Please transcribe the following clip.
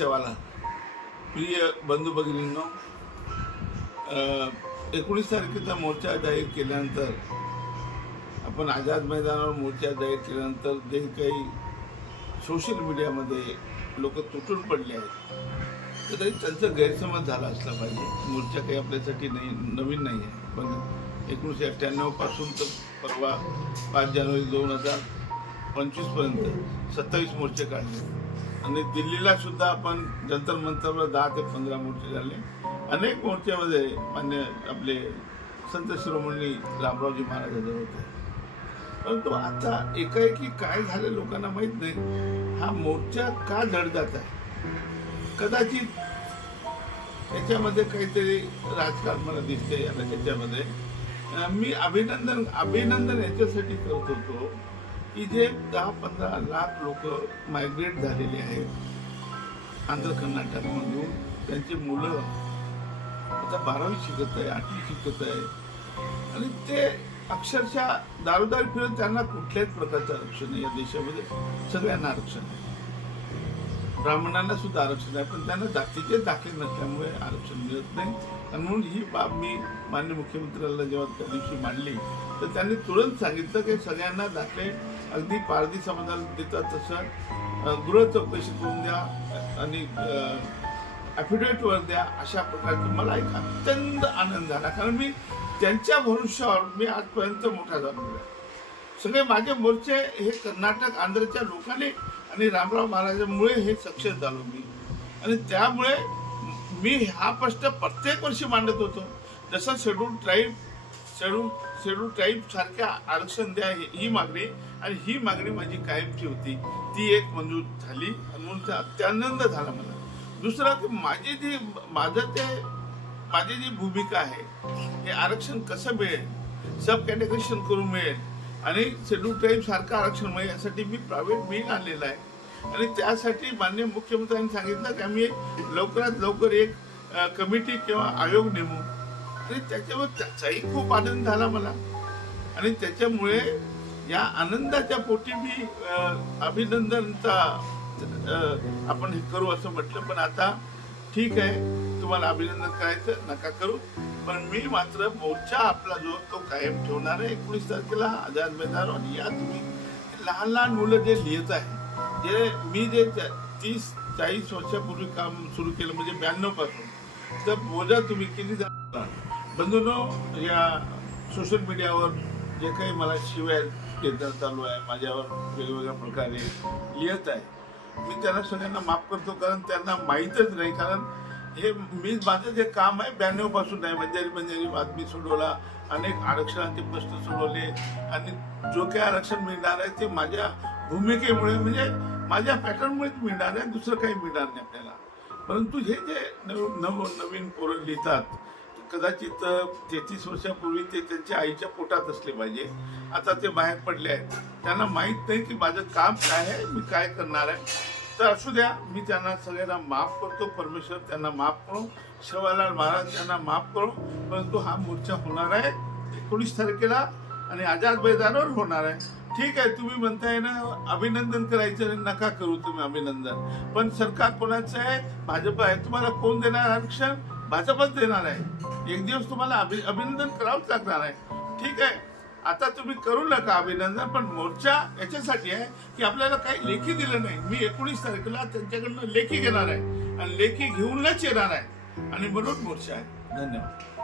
शेवाला. प्रिय बंधू भगिनींनो, 19 तारखेचा मोर्चा जाहीर केल्यानंतर, आपण आझाद मैदानावर मोर्चा जाहीर केल्यानंतर जे काही सोशल मीडियामध्ये लोक तुटून पडले आहेत, तर त्यांचा गैरसमज झाला असला पाहिजे. मोर्चा काही आपल्यासाठी नवीन नाही आहे, पण 1998 पासून तर परवा 5 जानेवारी 2025 27 मोर्चे काढले आणि दिल्लीला सुद्धा आपण जंतर मंतरवर 10 ते 15 मोर्चे झाले. अनेक मोर्चामध्ये मान्य आपले संत शिरोमणी रामरावजी महाराज हजर होते. परंतु आता एकाएकी काय झालं लोकांना माहीत नाही. हा मोर्चा का जड जात आहे? कदाचित याच्यामध्ये काहीतरी राजकारण मला दिसते. आता त्याच्यामध्ये मी अभिनंदन याच्यासाठी करत होतो की जे 10-15 लाख लोक मायग्रेट झालेले आहेत आंध्र कर्नाटकमधून, त्यांची मुलं आता 12वी शिकत आहे, 8वी शिकत आहे आणि ते अक्षरशः दारोदार फिरत, त्यांना कुठल्याच प्रकारचं आरक्षण नाही. या देशामध्ये सगळ्यांना आरक्षण आहे. ब्राह्मणांना सुद्धा आरक्षण आहे, पण त्यांना जातीचे दाखले नसल्यामुळे आरक्षण मिळत नाही. आणि म्हणून ही बाब मी माननीय मुख्यमंत्र्यांना जेव्हा त्या दिवशी मांडली, तर त्यांनी तुरंत सांगितलं की सगळ्यांना दाखले अगदी पारधी समाजाला देतात तसं गृह चौकशी करून द्या आणि ॲफिडेविटवर द्या. अशा प्रकारचं मला एक अत्यंत आनंद झाला, कारण मी त्यांच्या भरोश्यावर मी आजपर्यंत मोठा झालो आहे. सगळे माझे मोर्चे हे कर्नाटक आंध्रच्या लोकांनी आणि रामराव महाराजांमुळे हे सक्सेस झालो मी. आणि त्यामुळे मी हा प्रश्न प्रत्येक वर्षी मांडत होतो. जसं शेड्यूल ट्राईब सारख्या आरक्षण द्या ही मागणी, आणि ही मागणी माझी कायमची होती. ती एक मंजूर झाली आणि म्हणून ते अत्यानंद झाला मला. दुसरा की माझी जी भूमिका आहे, हे आरक्षण कसं मिळेल, सब कॅटेगरीशन करून मिळेल आणि शेड्यूल ट्राईब सारखं आरक्षण मिळेल यासाठी मी प्रायव्हेट बिल आणलेला आहे. आणि त्यासाठी माननीय मुख्यमंत्र्यांनी सांगितलं की आम्ही लवकरात लवकर एक कमिटी किंवा आयोग नेमू. आणि त्याच्यावर त्याचाही खूप आनंद झाला मला. आणि त्याच्यामुळे या आनंदाच्या पोटी मी अभिनंदनचा आपण हे करू असं म्हटलं. पण आता ठीक आहे, तुम्हाला अभिनंदन करायचं नका करू, पण मी मात्र मोर्चा आपला जो तो कायम ठेवणार आहे 19 तारखेला आझाद मैदानावर. आणि या तुम्ही लहान लहान मुलं जे लिहित आहे, मी जे 30-40 वर्षापूर्वी काम सुरू केलं, म्हणजे 92 पासून, तर बोजा तुम्ही किती जाणार. बंधूंनो, या सोशल मीडियावर जे काही मला शिवाय देणं चालू आहे, माझ्यावर वेगवेगळ्या प्रकारे लिहित आहे, मी त्यांना सगळ्यांना माफ करतो, कारण त्यांना माहीतच नाही. कारण हे माझं जे काम आहे 92 पासून आहे. बंजारी बातमी सोडवला, अनेक आरक्षणाचे प्रश्न सोडवले, आणि जो काही आरक्षण मिळणार आहे ते माझ्या भूमिकेमुळे, म्हणजे माझ्या पॅटर्नमुळेच मिळणार आहे, दुसरं काही मिळणार नाही आपल्याला. परंतु हे जे नवीन पोरं लिहितात, कदाचित 33 वर्षापूर्वी ते त्यांच्या आईच्या पोटात असले पाहिजे. आता ते बाहेर पडले आहेत, त्यांना माहीत नाही की माझं काम काय आहे, मी काय करणार आहे. तर असू द्या, मी त्यांना सगळ्यांना माफ करतो. परमेश्वर त्यांना माफ करो, शिवालाल महाराज त्यांना माफ करो. परंतु हा मोर्चा होणार आहे 19 तारखेला आणि आझाद मैदानावर होणार आहे. ठीक आहे, तुम्ही म्हणताय ना अभिनंदन करायचं, नका करू तुम्ही अभिनंदन. पण सरकार कोणाचं आहे? भाजप आहे. तुम्हाला कोण देणार आरक्षण? भाजपच देणार आहे. एक दिवस तुम्हाला अभिनंदन करावंच लागणार आहे. ठीक आहे, आता तुम्ही करू नका अभिनंदन, पण मोर्चा याच्यासाठी आहे की आपल्याला काही लेखी दिलं नाही. मी 19 तारखेला त्यांच्याकडनं लेखी घेणार आहे आणि लेखी घेऊनच येणार आहे, आणि म्हणून मोर्चा आहे. धन्यवाद.